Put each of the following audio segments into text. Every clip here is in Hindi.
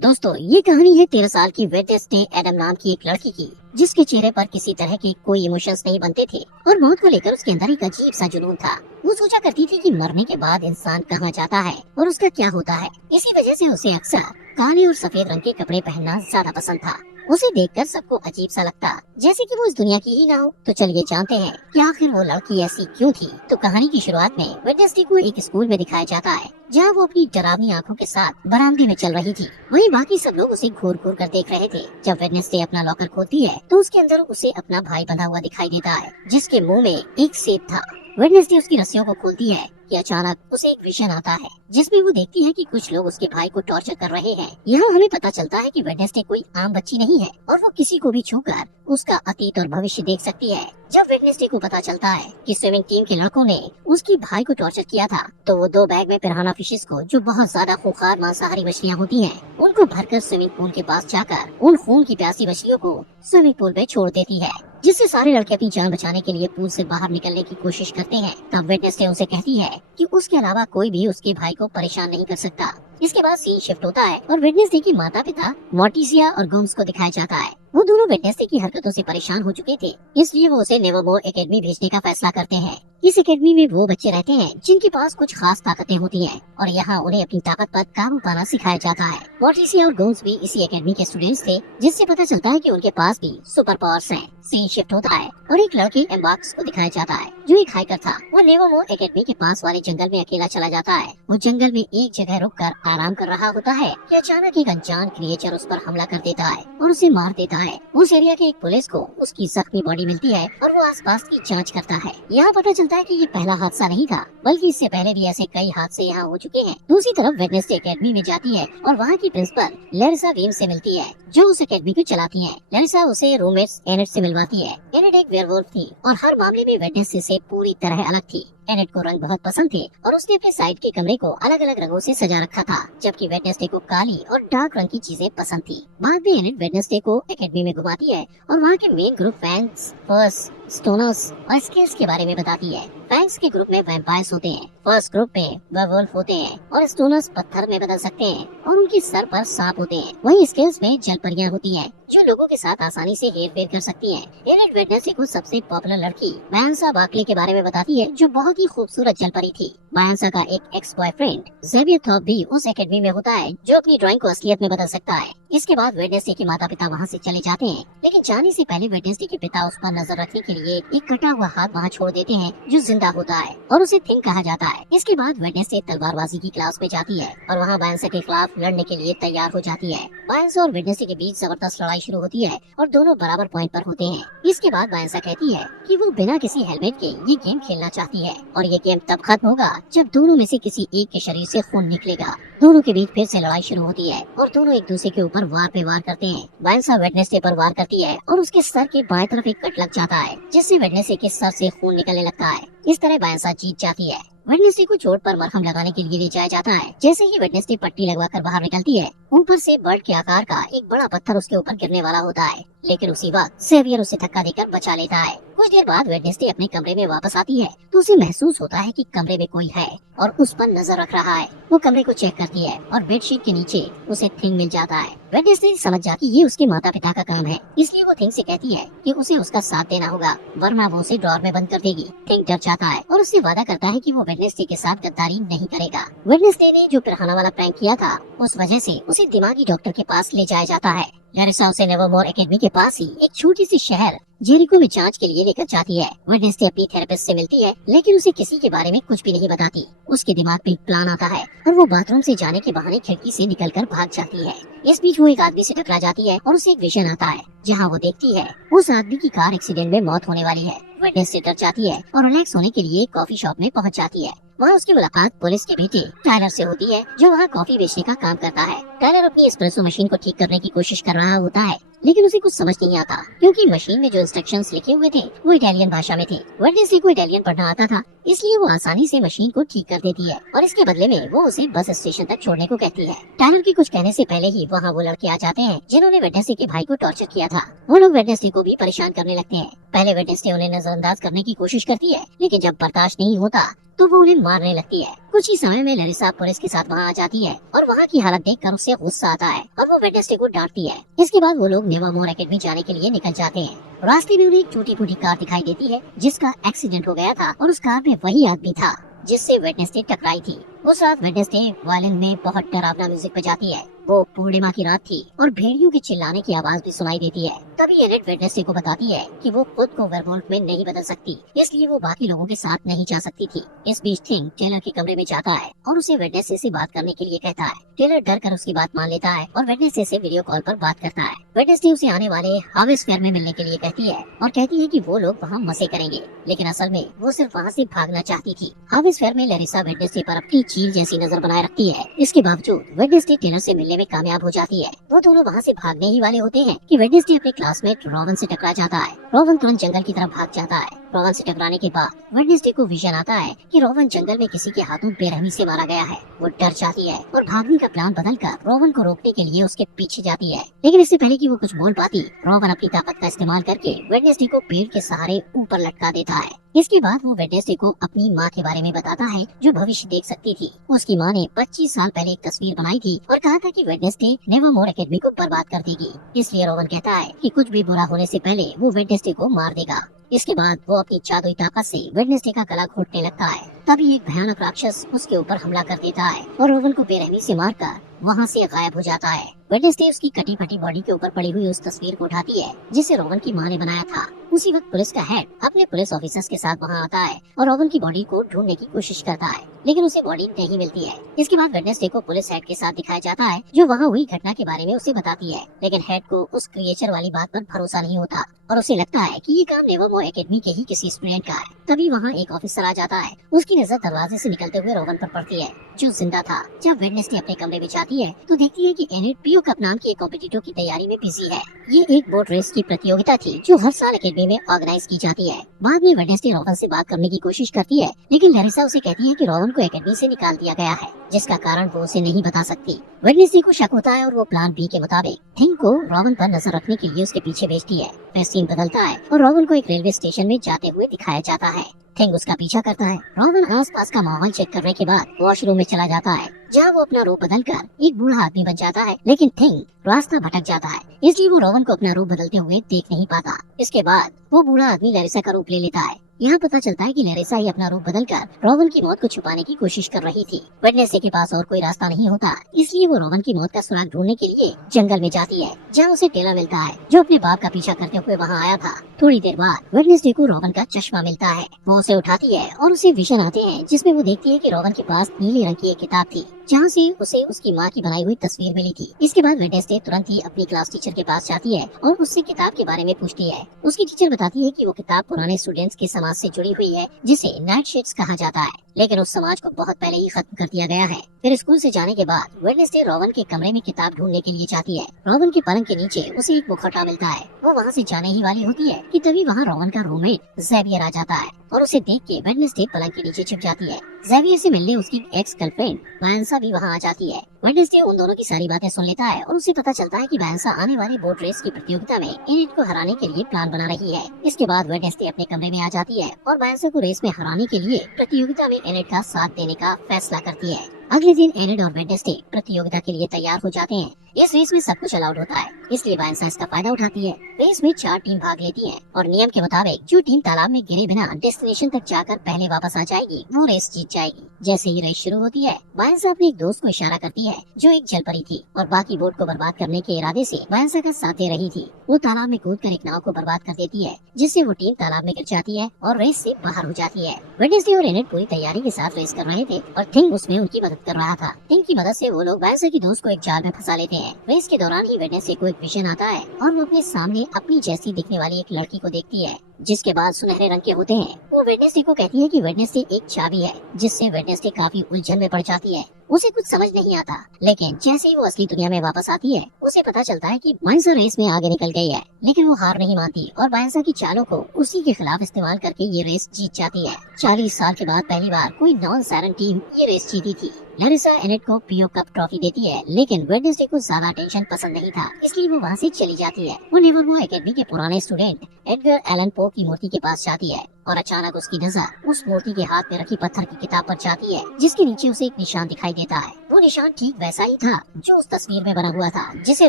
दोस्तों, ये कहानी है 13 साल की वेडनेसडे एडम नाम की एक लड़की की, जिसके चेहरे पर किसी तरह के कोई इमोशंस नहीं बनते थे और मौत को लेकर उसके अंदर एक अजीब सा जुनून था। वो सोचा करती थी कि मरने के बाद इंसान कहाँ जाता है और उसका क्या होता है। इसी वजह से उसे अक्सर काले और सफेद रंग के कपड़े पहनना ज्यादा पसंद था। उसे देखकर सबको अजीब सा लगता, जैसे कि वो इस दुनिया की ही ना हो। तो चलिए जानते हैं कि आखिर वो लड़की ऐसी क्यों थी। तो कहानी की शुरुआत में वेडनेसडे को एक स्कूल में दिखाया जाता है, जहाँ वो अपनी डरावनी आंखों के साथ बरामदे में चल रही थी। वहीं बाकी सब लोग उसे घूर घूर कर देख रहे थे। जब वेडनेसडे अपना लॉकर खोलती है तो उसके अंदर उसे अपना भाई बंधा हुआ दिखाई देता है, जिसके मुंह में एक सेब था। वेडनेसडे उसकी रस्सियों को खोलती है कि अचानक उसे एक विजन आता है, जिसमें वो देखती है कि कुछ लोग उसके भाई को टॉर्चर कर रहे हैं। यहाँ हमें पता चलता है कि वेडनेसडे कोई आम बच्ची नहीं है और वो किसी को भी छूकर उसका अतीत और भविष्य देख सकती है। जब वेडनेसडे को पता चलता है कि स्विमिंग टीम के लड़कों ने उसके भाई को टॉर्चर किया था, तो वो 2 बैग में पिराना फिशेस को, जो बहुत ज्यादा खूंखार मांसाहारी मछलियाँ होती हैं, उनको भरकर स्विमिंग पूल के पास जाकर उन खून की प्यासी मछलियों को स्विमिंग पूल में छोड़ देती है, जिससे सारे लड़के अपनी जान बचाने के लिए पूल से बाहर निकलने की कोशिश करते हैं। तब वेडनेसडे उनसे कहती है कि उसके अलावा कोई भी उसके भाई को परेशान नहीं कर सकता। इसके बाद सीन शिफ्ट होता है और वेडनेसडे की माता पिता मोर्टिसिया और गोम्स को दिखाया जाता है। वो दोनों वेडनेसडे की हरकतों से परेशान हो चुके थे, इसलिए वो उसे नेवरमोर एकेडमी भेजने का फैसला करते हैं। इस एकेडमी में वो बच्चे रहते हैं जिनके पास कुछ खास ताकतें होती हैं और यहाँ उन्हें अपनी ताकत पर काबू पाना सिखाया जाता है। मोर्टिसिया और गोम्स भी इसी एकेडमी के स्टूडेंट्स थे, जिससे पता चलता है कि उनके पास भी सुपर पावर्स हैं। सीन शिफ्ट होता है और एक लड़के एम्बार्क्स को दिखाया जाता है, जो एक हाइकर था। वो नेवरमोर एकेडमी के पास वाले जंगल में अकेला चला जाता है। वो जंगल में एक जगह रुककर आराम कर रहा होता है कि अचानक एक अनजान क्रिएचर उस पर हमला कर देता है और उसे मार देता है। उस एरिया के एक पुलिस को उसकी जख्मी बॉडी मिलती है और वो आसपास की जांच करता है। यहाँ पता चलता है कि ये पहला हादसा नहीं था, बल्कि इससे पहले भी ऐसे कई हादसे यहाँ हो चुके हैं। दूसरी तरफ वेडनेसडे एकेडमी में जाती है और वहाँ की प्रिंसिपल लैरिसा वीम से मिलती है, जो उस एकेडमी को चलाती है। लैरिसा उसे रूममेट्स एनेट से मिलवाती है। एनेट एक वेयरवुल्फ थी और हर मामले में वेडनेसडे से पूरी तरह अलग थी। एनेट को रंग बहुत पसंद थे और उसने अपने साइड के कमरे को अलग अलग रंगों से सजा रखा था, जबकि वेडनेसडे को काली और डार्क रंग की चीजें पसंद थी। बाद में एनेट वेडनेसडे को एकेडमी में घुमाती है और वहाँ के मेन ग्रुप फैंग्स, फर्स, स्टोनर्स और स्केल्स के बारे में बताती है। फैंग्स के ग्रुप में वैम्पायर्स होते हैं, फर्स्ट ग्रुप में वेयरवुल्फ होते हैं और स्टोनर्स पत्थर में बदल सकते हैं और उनके सर पर सांप होते हैं। वहीं स्केल्स में जलपरियां होती हैं, जो लोगों के साथ आसानी से हेर फेर कर सकती हैं। एनेट वेडनेसडे को सबसे पॉपुलर लड़की मायांसा बार्कले के बारे में बताती है, जो बहुत ही खूबसूरत जलपरी थी। मायांसा का एक एक्स बॉयफ्रेंड ज़ेवियर थॉर्प भी उस एकेडमी में होता है, जो अपनी ड्राइंग को असलियत में बदल सकता है। इसके बाद वेडनेसडे के माता पिता वहाँ से चले जाते हैं, लेकिन जाने से पहले वेडनेसडे के पिता उस पर नजर रखने के लिए एक कटा हुआ हाथ वहाँ छोड़ देते हैं, जो जिंदा होता है और उसे थिंग कहा जाता है। इसके बाद वेडनेसडे तलवारबाजी की क्लास में जाती है और वहाँ मायांसा के खिलाफ लड़ने के लिए तैयार हो जाती है। मायांसा और वेडनेसडे के बीच जबरदस्त लड़ाई शुरू होती है और दोनों बराबर पॉइंट पर होते हैं। इसके बाद मायांसा कहती है कि वो बिना किसी हेलमेट के ये गेम खेलना चाहती है और ये गेम तब खत्म होगा जब दोनों में से किसी एक के शरीर से खून निकलेगा। दोनों के बीच फिर से लड़ाई शुरू होती है और दोनों एक दूसरे के ऊपर वार पे वार करते हैं। मायांसा वेडनेसडे पर वार करती है और उसके सर के बाएं तरफ एक कट लग जाता है, जिससे वेडनेसडे के सर से खून निकलने लगता है। इस तरह मायांसा जीत जाती है। वेडनेसडे को चोट पर मरहम लगाने के लिए ले जाया जाता है। जैसे ही वेडनेसडे पट्टी लगवाकर बाहर निकलती है, ऊपर से बर्ड के आकार का एक बड़ा पत्थर उसके ऊपर गिरने वाला होता है, लेकिन उसी वक्त ज़ेवियर उसे धक्का देकर बचा लेता है। कुछ देर बाद वेडनेसडे अपने कमरे में वापस आती है तो उसे महसूस होता है कि कमरे में कोई है और उस पर नजर रख रहा है। वो कमरे को चेक करती है और बेडशीट के नीचे उसे थिंग मिल जाता है। वेडनेसडे समझ जाती है ये उसके माता पिता का काम है, इसलिए वो थिंग से कहती है कि उसे उसका साथ देना होगा, वरना वो उसे ड्रॉर में बंद कर देगी। थिंग डर जाता है और उससे वादा करता है कि वो वेडनेसडे के साथ गद्दारी नहीं करेगा। वेडनेसडे ने जो पिराना वाला प्रैंक किया था, उस वजह से उसे दिमागी डॉक्टर के पास ले जाया जाता है। लैरिसा उसे नेवरमोर एकेडमी के पास ही एक छोटी सी शहर जेरिको में जांच के लिए लेकर जाती है। वेडनेसडे अपनी थेरेपिस्ट से मिलती है, लेकिन उसे किसी के बारे में कुछ भी नहीं बताती। उसके दिमाग में एक प्लान आता है और वो बाथरूम से जाने के बहाने खिड़की से निकलकर भाग जाती है। इस बीच वो एक आदमी से टकरा जाती है और उसे एक विजन आता है, जहाँ वो देखती है उस आदमी की कार एक्सीडेंट में मौत होने वाली है। वेडनेसडे डर जाती है और रिलैक्स होने के लिए कॉफी शॉप में पहुँच जाती है। वहाँ उसकी मुलाकात पुलिस के बेटे टायलर से होती है, जो वहाँ कॉफी बेचने का काम करता है। टायलर अपनी एस्प्रेसो मशीन को ठीक करने की कोशिश कर रहा होता है, लेकिन उसे कुछ समझ नहीं आता, क्योंकि मशीन में जो इंस्ट्रक्शंस लिखे हुए थे वो इटालियन भाषा में थे। वेडनेसडे को इटालियन पढ़ना आता था, इसलिए वो आसानी से मशीन को ठीक कर देती है और इसके बदले में वो उसे बस स्टेशन तक छोड़ने को कहती है। टायलर के कुछ कहने से पहले ही वहाँ वो लड़के आ जाते हैं जिन्होंने वेडनेसडे के भाई को टॉर्चर किया था। वो लोग वेडनेसडे को भी परेशान करने लगते हैं। पहले वेडनेसडे उन्हें नजरअंदाज करने की कोशिश करती है, लेकिन जब बर्दाश्त नहीं होता तो वो उन्हें मारने लगती है। कुछ ही समय में लैरिसा पुलिस के साथ वहाँ आ जाती है और वहाँ की हालत देखकर उसे गुस्सा आता है और वो वेडनेसडे को डांटती है। इसके बाद वो लोग नेवरमोर एकेडमी जाने के लिए निकल जाते हैं। रास्ते में उन्हें एक छोटी फूटी कार दिखाई देती है जिसका एक्सीडेंट हो गया था और उस कार में वही आदमी था जिससे वेडनेसडे टकराई थी। उस रात वेडनेसडे वायलिन में बहुत डरावना म्यूजिक बजाती है। वो पूर्णिमा की रात थी और भेड़ियों के चिल्लाने की आवाज भी सुनाई देती है। तभी एनेट वेडनेसडे को बताती है कि वो खुद को वेयरवुल्फ में नहीं बदल सकती, इसलिए वो बाकी लोगों के साथ नहीं जा सकती थी। इस बीच थिंग टेलर के कमरे में जाता है और उसे वेडनेसडे से बात करने के लिए कहता है। टेलर डर कर उसकी बात मान लेता है और वेडनेसडे से वीडियो कॉल पर बात करता है। वेडनेसडे उसे आने वाले हार्वेस्ट फेयर में मिलने के लिए कहती है और कहती है कि वो लोग वहाँ मजे करेंगे, लेकिन असल में वो सिर्फ वहाँ से भागना चाहती थी। हार्वेस्ट फेयर में लैरिसा वेडनेसडे पर अपनी चील जैसी नजर बनाए रखती है। इसके बावजूद वेडनेसडे टेलर से मिलने में कामयाब हो जाती है। वो दोनों वहाँ से भागने ही वाले होते हैं कि वेडनेसडे अपने क्लासमेट रोवन से टकरा जाता है। रोवन तुरंत जंगल की तरफ भाग जाता है। रोवन से टकराने के बाद वेडनेसडे को विजन आता है कि रोवन जंगल में किसी के हाथों बेरहमी से मारा गया है। वो डर जाती है और भागने का प्लान बदलकर रोवन को रोकने के लिए उसके पीछे जाती है, लेकिन इससे पहले कि वो कुछ बोल पाती, रोवन अपनी ताकत का इस्तेमाल करके वेडनेसडे को पेड़ के सहारे ऊपर लटका देता है। इसके बाद वो वेडनेसडे को अपनी माँ के बारे में बताता है जो भविष्य देख सकती थी। उसकी माँ ने 25 साल पहले एक तस्वीर बनाई थी और कहा था कि वेडनेसडे नेवरमोर एकेडमी को बर्बाद कर देगी। इसलिए रोवन कहता है कि कुछ भी बुरा होने से पहले वो वेडनेसडे को मार देगा। इसके बाद वो अपनी जादुई ताकत से वेडनेसडे का गला घोटने लगता है। तभी एक भयानक राक्षस उसके ऊपर हमला कर देता है और रोवन को बेरहमी से मारकर वहाँ से गायब हो जाता है। वेडनेसडे उसकी कटी फटी बॉडी के ऊपर पड़ी हुई उस तस्वीर को उठाती है जिसे रोवन की माँ ने बनाया था। उसी वक्त पुलिस का हेड अपने पुलिस ऑफिसर्स के साथ वहाँ आता है और रोवन की बॉडी को ढूंढने की कोशिश करता है, लेकिन उसे बॉडी नहीं मिलती है। इसके बाद वेडनेसडे को पुलिस हेड के साथ दिखाया जाता है जो वहाँ हुई घटना के बारे में उसे बताती है, लेकिन हेड को उस क्रिएचर वाली बात पर भरोसा नहीं होता और उसे लगता है कि ये काम नेवरमोर एकेडमी के ही किसी स्टूडेंट का है। तभी वहाँ एक ऑफिसर आ जाता है। उसकी नजर दरवाजे से निकलते हुए रोवन पर पड़ती है जो जिंदा था। जब वेडनेसडे अपने कमरे में जाती है तो देखती है कि एनेट पीओ कप नाम की एक कॉम्पिटिटिव की तैयारी में बिजी है। ये एक बोट रेस की प्रतियोगिता थी जो हर साल एकेडमी में ऑर्गेनाइज की जाती है। बाद में वेडनेसडे रोवन से बात करने की कोशिश करती है, लेकिन लैरिसा उसे कहती है कि रोवन को एकेडमी से निकाल दिया गया है, जिसका कारण वो उसे नहीं बता सकती। वेडनेसडे को शक होता है और वो प्लान बी के मुताबिक थिंग को रोवन पर नजर रखने के लिए उसके पीछे भेजती है। फिर सीन बदलता है और रोवन को एक रेलवे स्टेशन में जाते हुए दिखाया जाता है। थिंग उसका पीछा करता है। रोवन आसपास का माहौल चेक करने के बाद वॉशरूम में चला जाता है, जहाँ वो अपना रूप बदलकर एक बूढ़ा आदमी बन जाता है, लेकिन थिंग रास्ता भटक जाता है, इसलिए वो रोवन को अपना रूप बदलते हुए देख नहीं पाता। इसके बाद वो बूढ़ा आदमी लैरिसा का रूप ले लेता है। यहाँ पता चलता है कि लैरिसा ही अपना रूप बदलकर रोवन की मौत को छुपाने की कोशिश कर रही थी। वेडनेसडे के पास और कोई रास्ता नहीं होता, इसलिए वो रोवन की मौत का सुराग ढूंढने के लिए जंगल में जाती है, जहाँ उसे टेलर मिलता है जो अपने बाप का पीछा करते हुए वहाँ आया था। थोड़ी देर बाद वेडनेसडे को रोवन का चश्मा मिलता है। वो उसे उठाती है और उसे विजन आते हैं जिसमें वो देखती है कि रोवन के पास नीले रंग की एक किताब थी जहाँ से उसे उसकी माँ की बनाई हुई तस्वीर मिली थी। इसके बाद वेडनेसडे तुरंत ही अपनी क्लास टीचर के पास जाती है और उससे किताब के बारे में पूछती है। उसकी टीचर बताती है कि वो किताब पुराने स्टूडेंट्स के समाज से जुड़ी हुई है जिसे नाइटशेड्स कहा जाता है, लेकिन उस समाज को बहुत पहले ही खत्म कर दिया गया है। फिर स्कूल से जाने के बाद वेडनेसडे रोवन के कमरे में किताब ढूंढने के लिए जाती है। रोवन के पलंग के नीचे उसे एक मुखौटा मिलता है। वो वहाँ से जाने ही वाली होती है कि तभी वहाँ रोवन का रूममेट ज़ेवियर आ जाता है और उसे देख के वेडनेसडे पलंग के नीचे छिप जाती है। ज़ेवियर से मिलने उसकी एक्स गर्लफ्रेंड वायंसा भी वहाँ आ जाती है। वेडनेसडे उन दोनों की सारी बातें सुन लेता है और उसे पता चलता है कि वायंसा आने वाली बोट रेस की प्रतियोगिता में एनेट को हराने के लिए प्लान बना रही है। इसके बाद वेडनेसडे अपने कमरे में आ जाती है और वायंसा को रेस में हराने के लिए प्रतियोगिता में एनेट का साथ देने का फैसला करती है। अगले दिन एनेट और वेडनेसडे प्रतियोगिता के लिए तैयार हो जाते हैं। इस रेस में सब कुछ अलाउड होता है, इसलिए वायंसा इसका फायदा उठाती है। रेस में 4 टीम भाग लेती है और नियम के मुताबिक जो टीम तालाब में गिरे बिना डेस्टिनेशन तक जाकर पहले वापस आ जाएगी वो रेस जीत जाएगी। जैसे ही रेस शुरू होती है वायंसा अपने एक दोस्त को इशारा करती है जो एक जलपरी थी और बाकी बोट को बर्बाद करने के इरादे से वायंसा का साथ दे रही थी। वो तालाब में कूदकर एक नाव को बर्बाद कर देती है, जिससे वो टीम तालाब में गिर जाती है और रेस से बाहर हो जाती है। वेडनेसडे और एनेट पूरी तैयारी के साथ रेस कर रहे थे और थिंग उसमें उनकी मदद कर रहा था। थिंग की मदद से वो लोग वायंसा की दोस्त को एक जाल में फंसा लेते हैं। रेस के दौरान ही वेडनेसडे को एक विजन आता है और वो अपने सामने अपनी जैसी दिखने वाली एक लड़की को देखती है जिसके बाल सुनहरे रंग के होते हैं। वो वेडनेसडे को कहती है कि वेडनेसडे एक चाबी है, जिससे वेडनेसडे काफी उलझन में पड़ जाती है। उसे कुछ समझ नहीं आता। लेकिन जैसे ही वो असली दुनिया में वापस आती है, उसे पता चलता है कि बायंसा रेस में आगे निकल गई है। लेकिन वो हार नहीं मानती और बायंसा की चालों को उसी के खिलाफ इस्तेमाल करके ये रेस जीत जाती है। 40 साल के बाद पहली बार कोई नॉन सायरन टीम ये रेस जीती थी। लैरिसा एनेट को पीओ कप ट्रॉफी देती है, लेकिन वेडनेसडे को ज्यादा अटेंशन पसंद नहीं था, इसलिए वो वहाँ से चली जाती है। वो नेवरमोर एकेडमी के पुराने स्टूडेंट एडगर एलन पो की मूर्ति के पास जाती है और अचानक उसकी नजर उस मूर्ति के हाथ में रखी पत्थर की किताब पर जाती है, जिसके नीचे उसे एक निशान दिखाई देता है। वो निशान ठीक वैसा ही था जो उस तस्वीर में बना हुआ था, जिसे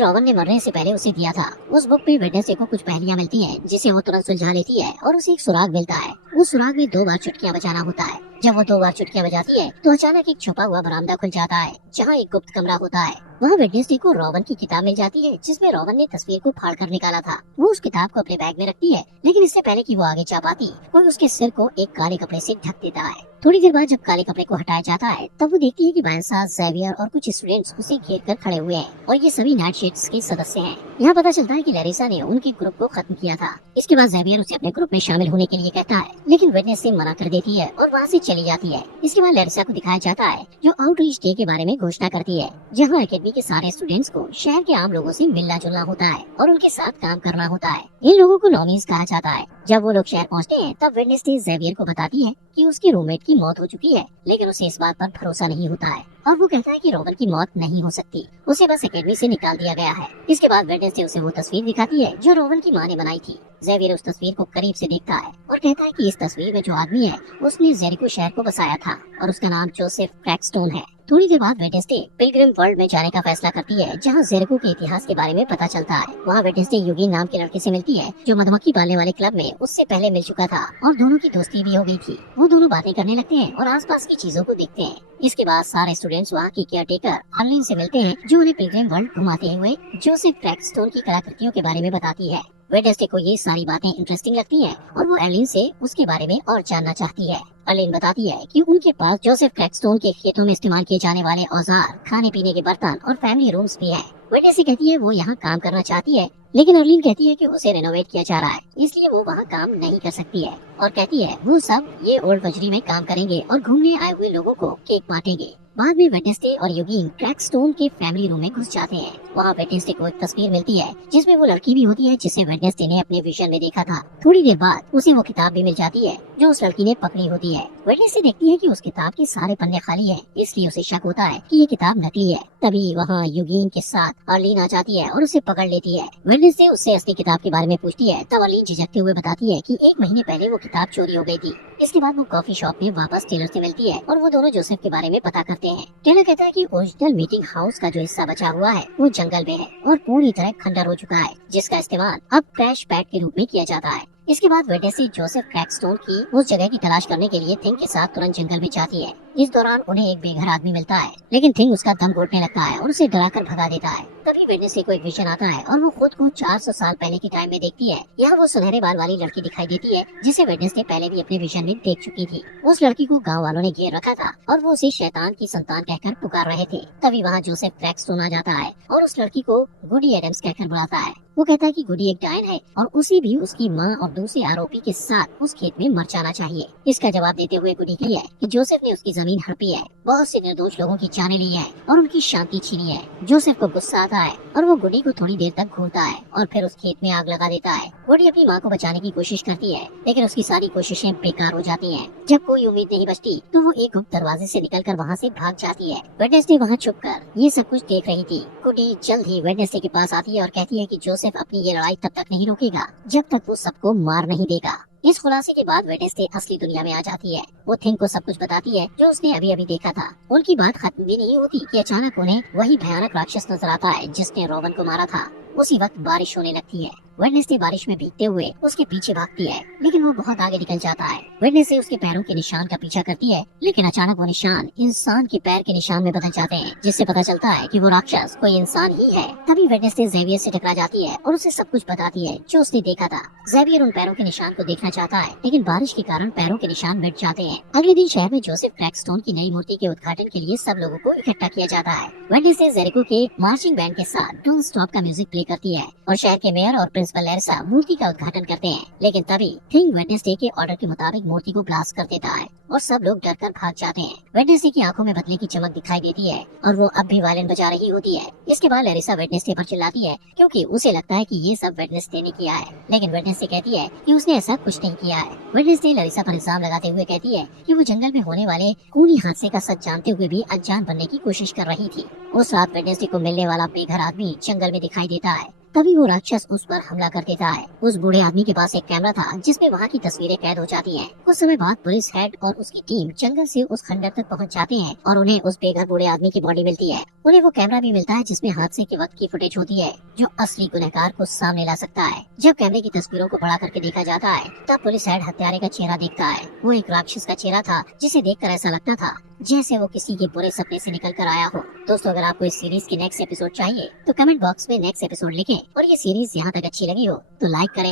रॉबन ने मरने से पहले उसे दिया था। उस बुक में वेडनेसडे को कुछ पहेलियां मिलती हैं, जिसे वो तुरंत सुलझा लेती है और उसे एक सुराग मिलता है। उस सुराग में 2 बार चुटकियां बजाना होता है। जब वो 2 बार चुटकियां बजाती है तो अचानक एक छुपा हुआ बरामदा खुल जाता है, जहाँ एक गुप्त कमरा होता है। वहाँ वेडनेसडे को रॉबन की किताब मिल जाती है, जिसमें रॉबन ने तस्वीर को फाड़ कर निकाला था। वो उस किताब को अपने बैग में रखती है, लेकिन इससे पहले कि वो आगे जा पाती, कोई उसके सिर को एक काले कपड़े से ढक देता है। थोड़ी देर बाद जब काले कपड़े को हटाया जाता है, तब वो देखती है कि बायंसा, ज़ेवियर और कुछ स्टूडेंट्स उसे घेर कर खड़े हुए हैं और ये सभी नाइट शिफ्ट्स के सदस्य हैं। यहाँ पता चलता है कि लैरिसा ने उनके ग्रुप को खत्म किया था। इसके बाद ज़ेवियर उसे अपने ग्रुप में शामिल होने के लिए कहता है, लेकिन वेडनेसडे मना कर देती है और वहाँ से चली जाती है। इसके बाद लैरिसा को दिखाया जाता है जो आउटरीच डे के बारे में घोषणा करती है, जहाँ एकेडमी के सारे स्टूडेंट्स को शहर के आम लोगों से मिलना जुलना होता है और उनके साथ काम करना होता है। इन लोगों को नॉमीज कहा जाता है। जब वो लोग शहर पहुँचते हैं, तब वेडनेसडे ज़ेवियर को बताती है कि उसके रूममेट की मौत हो चुकी है, लेकिन उसे इस बात पर भरोसा नहीं होता है और वो कहता है कि रॉबन की मौत नहीं हो सकती, उसे बस एकेडमी से निकाल दिया गया है। इसके बाद वेडनेसडे उसे वो तस्वीर दिखाती है जो रॉबन की माँ ने बनाई थी। ज़ेवियर उस तस्वीर को करीब से देखता है और कहता है कि इस तस्वीर में जो आदमी है उसने जेरिको शहर को बसाया था और उसका नाम जोसेफ क्रैकस्टोन है। थोड़ी देर बाद वेडनेसडे पिलग्रिम वर्ल्ड में जाने का फैसला करती है, जहाँ जेरिको के इतिहास के बारे में पता चलता है। वहाँ वेडनेसडे यूगिन नाम के लड़के से मिलती है जो मधुमक्खी पालने वाले क्लब में उससे पहले मिल चुका था और दोनों की दोस्ती भी हो गई थी। वो दोनों बातें करने लगते हैं और आसपास की चीजों को देखते हैं। इसके बाद सारे स्टूडेंट्स वहाँ की केयरटेकर अर्लिन से मिलते हैं, जो उन्हें पिलग्रिम वर्ल्ड घुमाते हुए जोसेफ क्रैकस्टोन की कलाकृतियों के बारे में बताती है। वेडनेसडे को ये सारी बातें इंटरेस्टिंग लगती हैं और वो अर्लिन से उसके बारे में और जानना चाहती है। अर्लिन बताती है कि उनके पास जोसेफ क्रैकस्टोन के खेतों में इस्तेमाल किए जाने वाले औजार, खाने पीने के बर्तन और फैमिली रूम्स भी हैं। वेडनेसडे कहती है वो यहाँ काम करना चाहती है, लेकिन अर्लिन कहती है कि उसे रेनोवेट किया जा रहा है, इसलिए वो वहाँ काम नहीं कर सकती है और कहती है वो सब ये ओल्ड बजरी में काम करेंगे और घूमने आए हुए लोगों को केक बांटेंगे। बाद में वेडनेसडे और यूगिन क्रैकस्टोन के फैमिली रूम में घुस जाते हैं। वहाँ वेडनेसडे को एक तस्वीर मिलती है जिसमें वो लड़की भी होती है जिसे वेडनेसडे ने अपने विजन में देखा था। थोड़ी देर बाद उसे वो किताब भी मिल जाती है जो उस लड़की ने पकड़ी होती है। वेडनेसडे देखती है कि उस किताब के सारे पन्ने खाली है, इसलिए उसे शक होता है कि ये किताब नकली है। तभी वहाँ यूगिन के साथ अर्लिन आ जाती है और उसे पकड़ लेती है। वेडनेसडे उससे असली किताब के बारे में पूछती है, तब अर्लिन झिझकते हुए बताती है कि 1 महीने पहले वो किताब चोरी हो गई थी। इसके बाद वो कॉफी शॉप में वापस टेलर से मिलती है और वो दोनों जोसेफ के बारे में पता करते हैं। टेलर कहता है कि ओरिजिनल मीटिंग हाउस का जो हिस्सा बचा हुआ है वो जंगल में है और पूरी तरह खंडर हो चुका है, जिसका इस्तेमाल अब क्रैश पैड के रूप में किया जाता है। इसके बाद वेडनेसडे जोसेफ क्रैकस्टोन की उस जगह की तलाश करने के लिए थिंग के साथ तुरंत जंगल में जाती है। इस दौरान उन्हें एक बेघर आदमी मिलता है, लेकिन थिंग उसका दम घोटने लगता है और उसे डराकर भगा देता है। तभी वेडनेसडे को एक विजन आता है और वो खुद को 400 साल पहले के टाइम में देखती है। यहाँ वो सुनहरे बाल वाली लड़की दिखाई देती है जिसे वेडनेसडे पहले भी अपने विजन में देख चुकी थी। उस लड़की को गाँव वालों ने घेर रखा था और वो उसे शैतान की संतान कहकर पुकार रहे थे। तभी वहाँ जोसेफ क्रैकस्टोन आ जाता है और उस लड़की को गुडी एडम्स कहकर बुलाता है। वो कहता है कि गुडी एक डायन है और उसे भी उसकी माँ और दूसरे आरोपी के साथ उस खेत में मर जाना चाहिए। इसका जवाब देते हुए गुडी कहती है कि जोसेफ ने उसकी जमीन हड़पी है, बहुत से निर्दोष लोगों की जानें ली है और उनकी शांति छीनी है। जोसेफ को गुस्सा आता है और वो गुडी को थोड़ी देर तक घूरता है और फिर उस खेत में आग लगा देता है। गुडी अपनी माँ को बचाने की कोशिश करती है, लेकिन उसकी सारी कोशिशें बेकार हो जाती हैं। जब कोई उम्मीद नहीं बचती तो वो एक गुप्त दरवाजे से निकलकर वहाँ से भाग जाती है। वेडनेसडे वहाँ छुपकर ये सब कुछ देख रही थी। गुडी जल्द ही वेडनेसडे के पास आती है और कहती है कि जोसेफ अपनी ये लड़ाई तब तक नहीं रोकेगा जब तक वो सबको मार नहीं देगा। इस खुलासे के बाद वेडनेसडे असली दुनिया में आ जाती है। वो थिंग को सब कुछ बताती है जो उसने अभी अभी देखा था। उनकी बात खत्म भी नहीं होती कि अचानक उन्हें वही भयानक राक्षस नजर आता है जिसने रॉबन को मारा था। उसी वक्त बारिश होने लगती है। वेडनेसडे बारिश में भीगते हुए उसके पीछे भागती है, लेकिन वो बहुत आगे निकल जाता है। वेडनेसडे उसके पैरों के निशान का पीछा करती है, लेकिन अचानक वो निशान इंसान के पैर के निशान में बदल जाते हैं, जिससे पता चलता है कि वो राक्षस कोई इंसान ही है। तभी वेडनेसडे ज़ेवियर से टकरा जाती है और उसे सब कुछ बताती है जो उसने देखा था। ज़ेवियर उन पैरों के निशान को देखना चाहता है, लेकिन बारिश के कारण पैरों के निशान मिट जाते हैं। अगले दिन शहर में जोसेफ क्रैकस्टोन की नई मूर्ति के उद्घाटन के लिए सब लोगों को इकट्ठा किया जाता है। वेडनेसडे जेरिको के मार्चिंग बैंड के साथ डोंट स्टॉप का म्यूजिक प्ले करती है और शहर के मेयर और प्रिंसिपल लेरिसा मूर्ति का उद्घाटन करते हैं, लेकिन तभी थिंग वेडनेसडे के ऑर्डर के मुताबिक मूर्ति को ब्लास्ट कर देता है और सब लोग डरकर भाग जाते हैं। वेडनेसडे की आंखों में बदले की चमक दिखाई देती है और वो अब भी वायलिन बजा रही होती है। इसके बाद लेरिसा वेडनेसडे पर चिल्लाती है क्योंकि उसे लगता है कि ये सब वेडनेसडे ने किया है, लेकिन वेडनेसडे कहती है कि उसने ऐसा कुछ नहीं किया है। वेडनेसडे लेरिसा पर इल्जाम लगाते हुए कहती है कि वो जंगल में होने वाले खूनी हादसे का सच जानते हुए भी अनजान बनने की कोशिश कर रही थी। उस रात वेडनेसडे को मिलने वाला बेघर आदमी जंगल में दिखाई देता है। तभी वो राक्षस उस पर हमला कर देता है। उस बूढ़े आदमी के पास एक कैमरा था जिसमें वहाँ की तस्वीरें कैद हो जाती हैं। कुछ समय बाद पुलिस हेड और उसकी टीम जंगल से उस खंडर तक पहुँच जाते हैं और उन्हें उस बेघर बूढ़े आदमी की बॉडी मिलती है। उन्हें वो कैमरा भी मिलता है जिसमें हादसे के वक्त की फुटेज होती है जो असली गुनहगार को सामने ला सकता है। जब कैमरे की तस्वीरों को बड़ा करके देखा जाता है तब पुलिस हेड हत्यारे का चेहरा देखता है। वो एक राक्षस का चेहरा था जिसे देखकर ऐसा लगता था जैसे वो किसी के बुरे सपने से निकल कर आया हो। दोस्तों, अगर आपको इस सीरीज की नेक्स्ट एपिसोड चाहिए तो कमेंट बॉक्स में नेक्स्ट एपिसोड लिखें और ये सीरीज यहाँ तक अच्छी लगी हो तो लाइक करें।